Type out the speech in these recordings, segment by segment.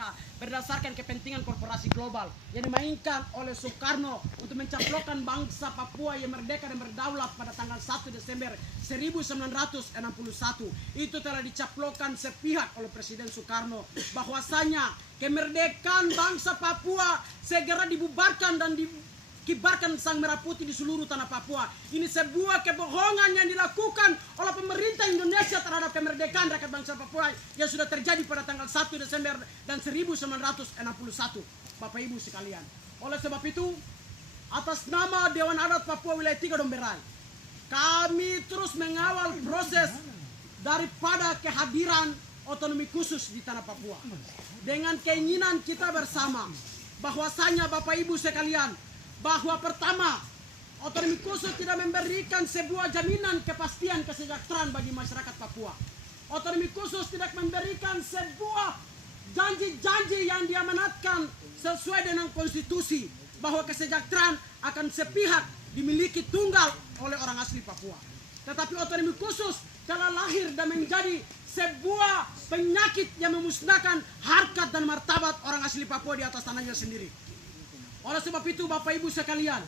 Afrika berdasarkan kepentingan korporasi global yang dimainkan oleh Soekarno untuk mencaplokkan bangsa Papua yang merdeka dan berdaulat pada tanggal 1 Desember 1961. Itu telah dicaplokkan sepihak oleh Presiden Soekarno bahwasanya kemerdekaan bangsa Papua segera dibubarkan dan dikibarkan sang merah putih di seluruh tanah Papua. Ini sebuah kebohongan yang dilakukan oleh pemerintah Indonesia terhadap kemerdekaan rakyat bangsa Papua yang sudah terjadi pada tanggal 1 Desember dan 1961. Bapak Ibu sekalian. Oleh sebab itu, atas nama Dewan Adat Papua Wilayah 3 Domberai, kami terus mengawal proses daripada kehadiran otonomi khusus di tanah Papua. Dengan keinginan kita bersama bahwasanya Bapak Ibu sekalian, bahwa pertama, otonomi khusus tidak memberikan sebuah jaminan kepastian kesejahteraan bagi masyarakat Papua. Otonomi khusus tidak memberikan sebuah janji-janji yang diamanatkan sesuai dengan konstitusi bahwa kesejahteraan akan sepihak dimiliki tunggal oleh orang asli Papua. Tetapi otonomi khusus telah lahir dan menjadi sebuah penyakit yang memusnahkan harkat dan martabat orang asli Papua di atas tanahnya sendiri. Oleh sebab itu Bapak Ibu sekalian,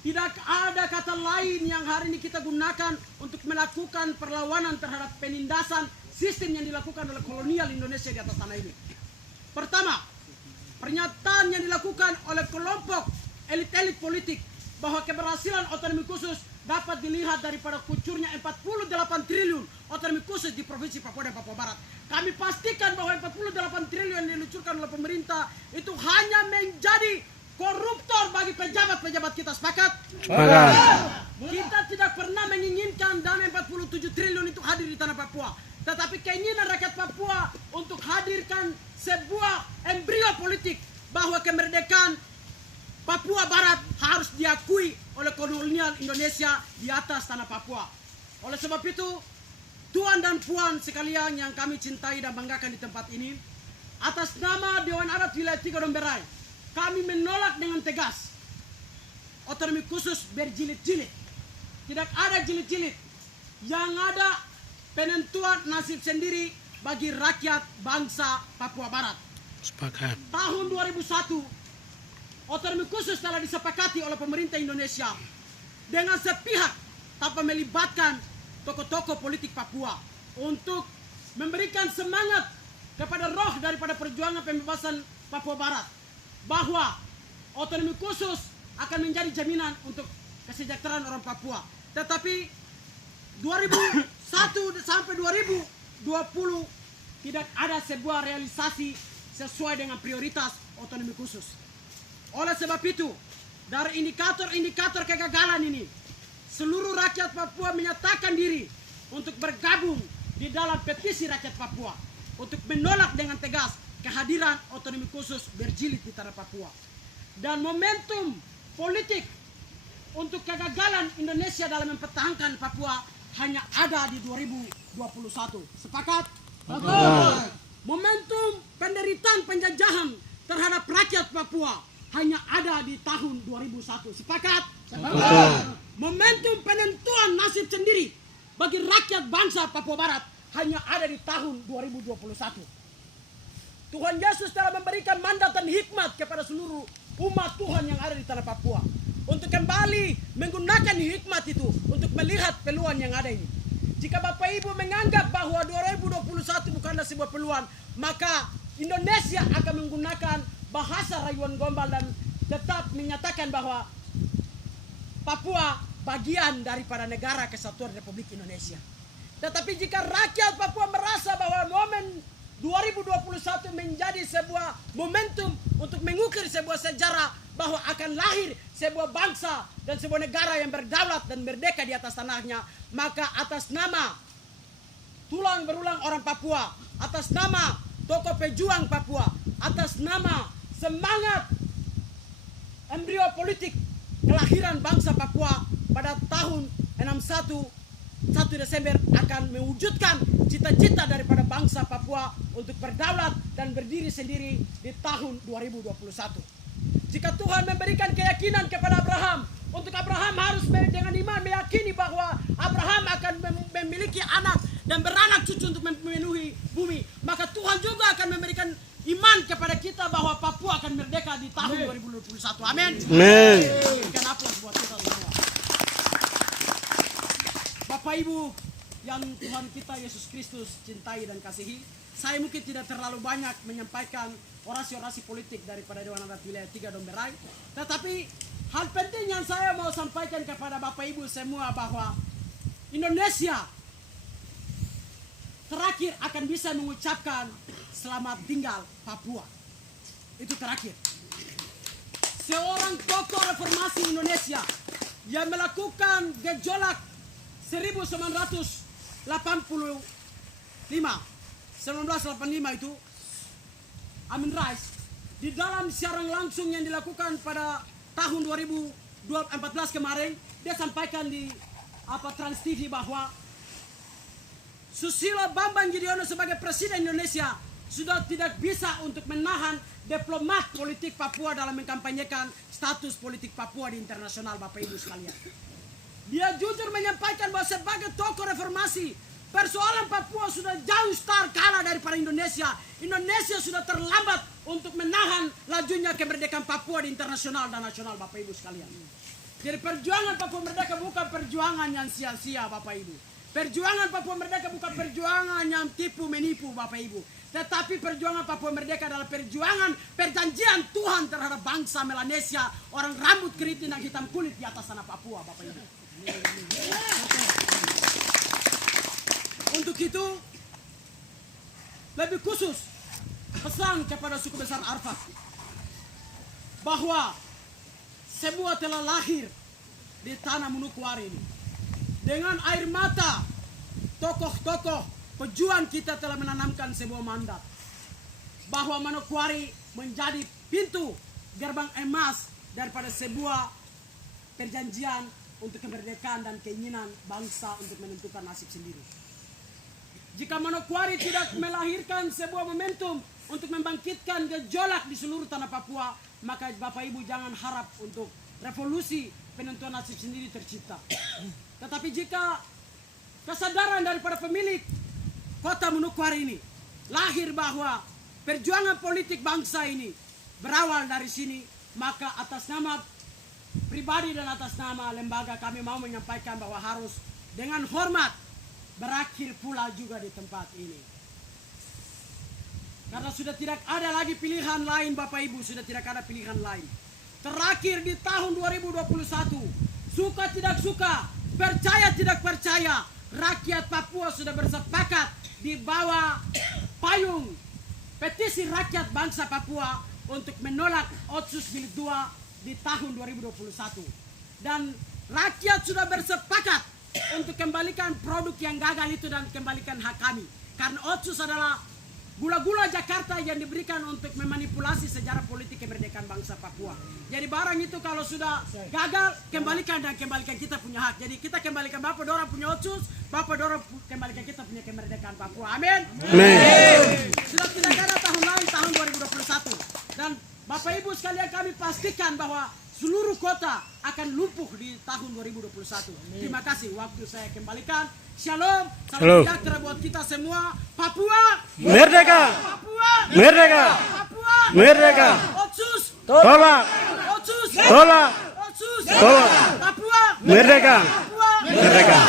tidak ada kata lain yang hari ini kita gunakan untuk melakukan perlawanan terhadap penindasan sistem yang dilakukan oleh kolonial Indonesia di atas tanah ini. Pertama, pernyataan yang dilakukan oleh kelompok elit-elit politik bahwa keberhasilan otonomi khusus dapat dilihat daripada kucurnya 48 triliun otonomi khusus di Provinsi Papua dan Papua Barat. Kami pastikan bahwa 48 triliun yang diluncurkan oleh pemerintah itu hanya menjadi koruptor bagi pejabat-pejabat kita. Sepakat? Kita tidak pernah menginginkan dana 47 triliun itu hadir di tanah Papua. Tetapi keinginan rakyat Papua untuk hadirkan sebuah embrio politik bahwa kemerdekaan Papua Barat harus diakui oleh kolonial Indonesia di atas tanah Papua. Oleh sebab itu, tuan dan puan sekalian yang kami cintai dan banggakan di tempat ini, atas nama Dewan Adat Wilayah 3 Domberai, kami menolak dengan tegas otonomi khusus berjilid-jilid. Tidak ada jilid-jilid. Yang ada penentuan nasib sendiri bagi rakyat bangsa Papua Barat. Sepakat. Tahun 2001, otonomi khusus telah disepakati oleh pemerintah Indonesia dengan sepihak tanpa melibatkan tokoh-tokoh politik Papua untuk memberikan semangat kepada roh daripada perjuangan pembebasan Papua Barat, bahwa otonomi khusus akan menjadi jaminan untuk kesejahteraan orang Papua. Tetapi 2001 sampai 2020 tidak ada sebuah realisasi sesuai dengan prioritas otonomi khusus. Oleh sebab itu, dari indikator-indikator kegagalan ini, seluruh rakyat Papua menyatakan diri untuk bergabung di dalam petisi rakyat Papua untuk menolak dengan tegas kehadiran otonomi khusus berjilid di tanah Papua. Dan momentum politik untuk kegagalan Indonesia dalam mempertahankan Papua hanya ada di 2021. Sepakat? Betul. Momentum penderitaan penjajahan terhadap rakyat Papua hanya ada di tahun 2001. Sepakat? Betul. Momentum penentuan nasib sendiri bagi rakyat bangsa Papua Barat hanya ada di tahun 2021. Tuhan Yesus telah memberikan mandat dan hikmat kepada seluruh umat Tuhan yang ada di tanah Papua untuk kembali menggunakan hikmat itu untuk melihat peluang yang ada ini. Jika Bapak Ibu menganggap bahwa 2021 bukanlah sebuah peluang, maka Indonesia akan menggunakan bahasa rayuan gombal dan tetap menyatakan bahwa Papua bagian daripada negara kesatuan Republik Indonesia. Tetapi jika rakyat Papua merasa bahwa momen 2021 menjadi sebuah momentum untuk mengukir sebuah sejarah bahwa akan lahir sebuah bangsa dan sebuah negara yang berdaulat dan merdeka di atas tanahnya, maka atas nama tulang berulang orang Papua, atas nama tokoh pejuang Papua, atas nama semangat embrio politik kelahiran bangsa Papua pada tahun 61 1 Desember akan mewujudkan cita-cita daripada bangsa Papua untuk berdaulat dan berdiri sendiri di tahun 2021. Jika Tuhan memberikan keyakinan kepada Abraham, untuk Abraham harus dengan iman meyakini bahwa Abraham akan memiliki anak dan beranak cucu untuk memenuhi bumi, maka Tuhan juga akan memberikan iman kepada kita bahwa Papua akan merdeka di tahun 2021. Amin. Amin. Berikan aplaus buat kita semua. Bapak Ibu yang Tuhan kita Yesus Kristus cintai dan kasihi, saya mungkin tidak terlalu banyak menyampaikan orasi-orasi politik daripada Dewan Adat Wilayah 3 Domberai, tetapi hal penting yang saya mau sampaikan kepada Bapak Ibu semua bahwa Indonesia terakhir akan bisa mengucapkan selamat tinggal Papua. Itu terakhir. Seorang tokoh reformasi Indonesia yang melakukan gejolak 1985 itu, Amin Rais, di dalam siaran langsung yang dilakukan pada tahun 2014 kemarin, dia sampaikan di Trans TV bahwa Susilo Bambang Yudhoyono sebagai Presiden Indonesia sudah tidak bisa untuk menahan diplomat politik Papua dalam mengkampanyekan status politik Papua di internasional, Bapak Ibu sekalian. Dia jujur menyampaikan bahwa sebagai tokoh reformasi, persoalan Papua sudah jauh start kalah daripada Indonesia. Indonesia sudah terlambat untuk menahan lajunya kemerdekaan Papua di internasional dan nasional, Bapak Ibu sekalian. Jadi perjuangan Papua Merdeka bukan perjuangan yang sia-sia, Bapak Ibu. Perjuangan Papua Merdeka bukan perjuangan yang tipu menipu, Bapak Ibu. Tetapi perjuangan Papua Merdeka adalah perjuangan perjanjian Tuhan terhadap bangsa Melanesia, orang rambut keriting dan hitam kulit di atas tanah Papua, Bapak Ibu. Untuk itu, lebih khusus pesan kepada suku besar Arfak bahwa semua telah lahir di tanah Manokwari ini. Dengan air mata tokoh-tokoh pejuang kita telah menanamkan sebuah mandat bahwa Manokwari menjadi pintu gerbang emas daripada sebuah perjanjian untuk kemerdekaan dan keinginan bangsa untuk menentukan nasib sendiri. Jika Manokwari tidak melahirkan sebuah momentum untuk membangkitkan gejolak di seluruh tanah Papua, maka Bapak Ibu jangan harap untuk revolusi penentuan nasib sendiri tercipta. Tetapi jika kesadaran daripada pemilik kota Manokwari ini lahir bahwa perjuangan politik bangsa ini berawal dari sini, maka atas nama pribadi dan atas nama lembaga kami mau menyampaikan bahwa harus dengan hormat berakhir pula juga di tempat ini. Karena sudah tidak ada lagi pilihan lain, Bapak Ibu, sudah tidak ada pilihan lain. Terakhir di tahun 2021, suka tidak suka, percaya tidak percaya, rakyat Papua sudah bersepakat di bawah payung petisi rakyat bangsa Papua untuk menolak Otsus Jilid 2 di tahun 2021. Dan rakyat sudah bersepakat untuk kembalikan produk yang gagal itu dan kembalikan hak kami. Karena Otsus adalah gula-gula Jakarta yang diberikan untuk memanipulasi sejarah politik kemerdekaan bangsa Papua. Jadi barang itu kalau sudah gagal, kembalikan dan kembalikan kita punya hak. Jadi kita kembalikan Bapak Dora punya Otsus, Bapak Dora kembalikan kita punya kemerdekaan Papua. Amin. Amin. Sudah tidak ada tahun lain, tahun 2021. Dan Bapak Ibu sekalian, kami pastikan bahwa seluruh kota akan lumpuh di tahun 2021. Terima kasih, waktu saya kembalikan. Shalom, salam sejahtera buat kita semua. Papua Merdeka! Papua Merdeka! Papua Merdeka! Otsus Tolak! Otsus Tolak! Otsus Tolak! Papua Merdeka! Papua Merdeka!